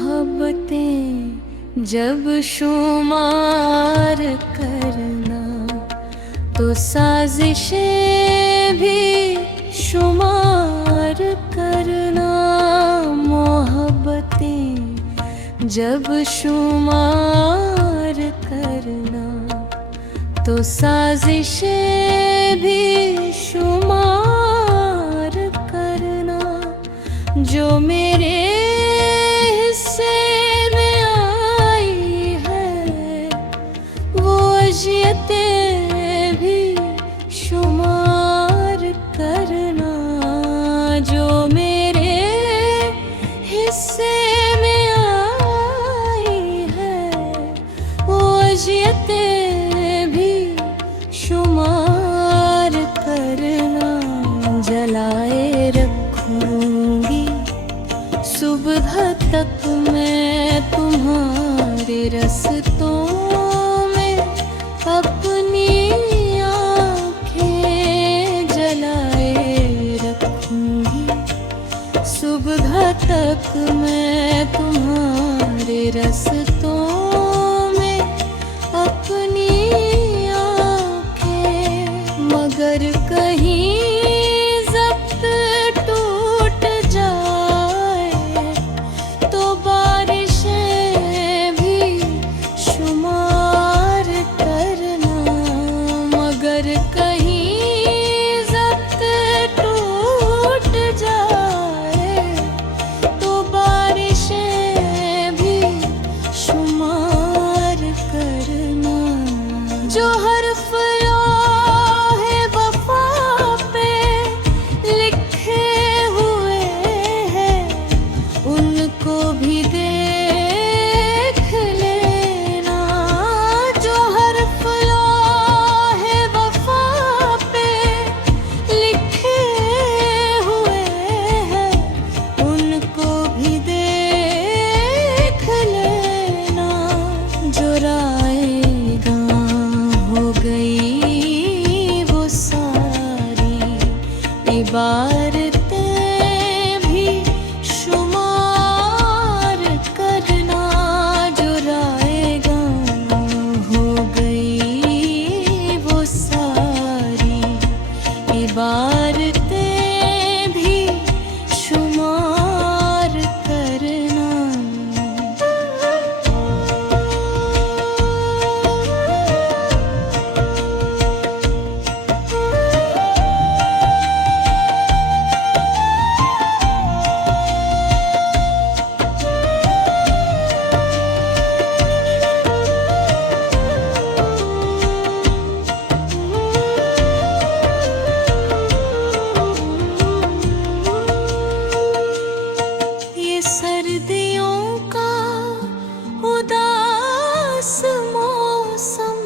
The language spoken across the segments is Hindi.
मोहब्बतें जब शुमार करना तो साजिशें भी शुमार करना। मोहब्बतें जब शुमार करना तो साजिशें भी शुमार करना। जो मेरे हिस्से में आई है वो अज़ियतें भी शुमार करना। जो मेरे हिस्से में आई है वो अज़ियतें भी शुमार करना। जलाए रखूंगी सुबह तक मैं तुम्हारे रस्तों में अपनी आँखें जलाए रखूंगी। सुबह तक मैं तुम्हारे रस्तों में अपनी आँखें। मगर कहीं ज़ब्त टूट जाए तो बारिशें भी शुमार करना। मगर कहीं ज़ब्त टूट जाए तो बारिशें भी शुमार करना। जो हर्फ लौहे वफा पे लिखे हुए हैं उनको भी देख लेना। जो हर्फ लौहे वफा पे लिखे हुए हैं उनको भी देख लेना। जो राएगां हो गई वो सारी इबारतें भी शुमार करना। जो राएगां हो गई वो सारी इबारतें भी शुमार करना। ये सर्दियों का उदास मौसम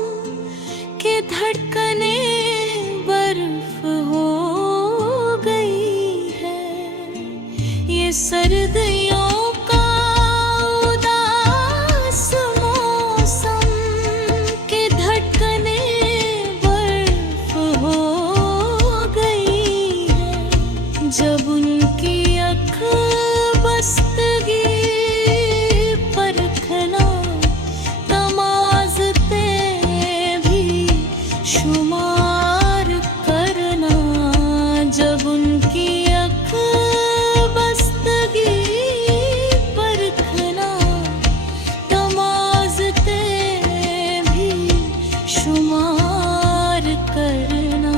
के धड़कने बर्फ हो गई है। ये सर्दियों का उदास मौसम के धड़कने बर्फ हो गई है। जब उनकी अख बस्तगी परखना तमाज़तें भी शुमार करना। जब उनकी अख बस्तगी परखना तमाज़तें भी शुमार करना।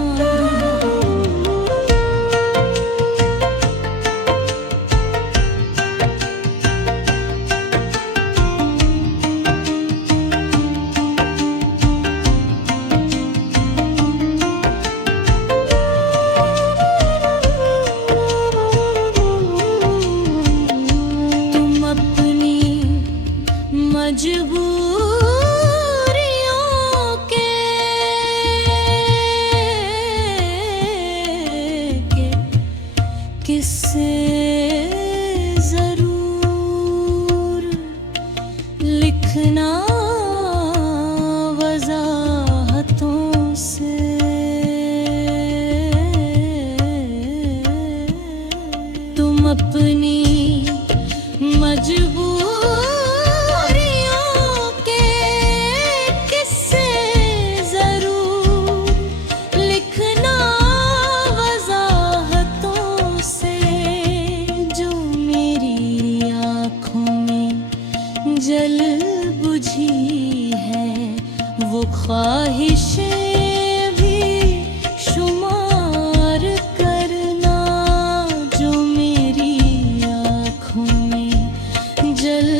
तुम अपनी मजबूरियों के किस्से ज़रूर लिखना वज़ाहतों से। तुम अपनी मजबूर जल बुझी है वो ख्वाहिशें भी शुमार करना, जो मेरी आँखों में जल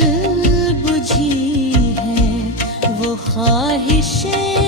बुझी है वो ख्वाहिशें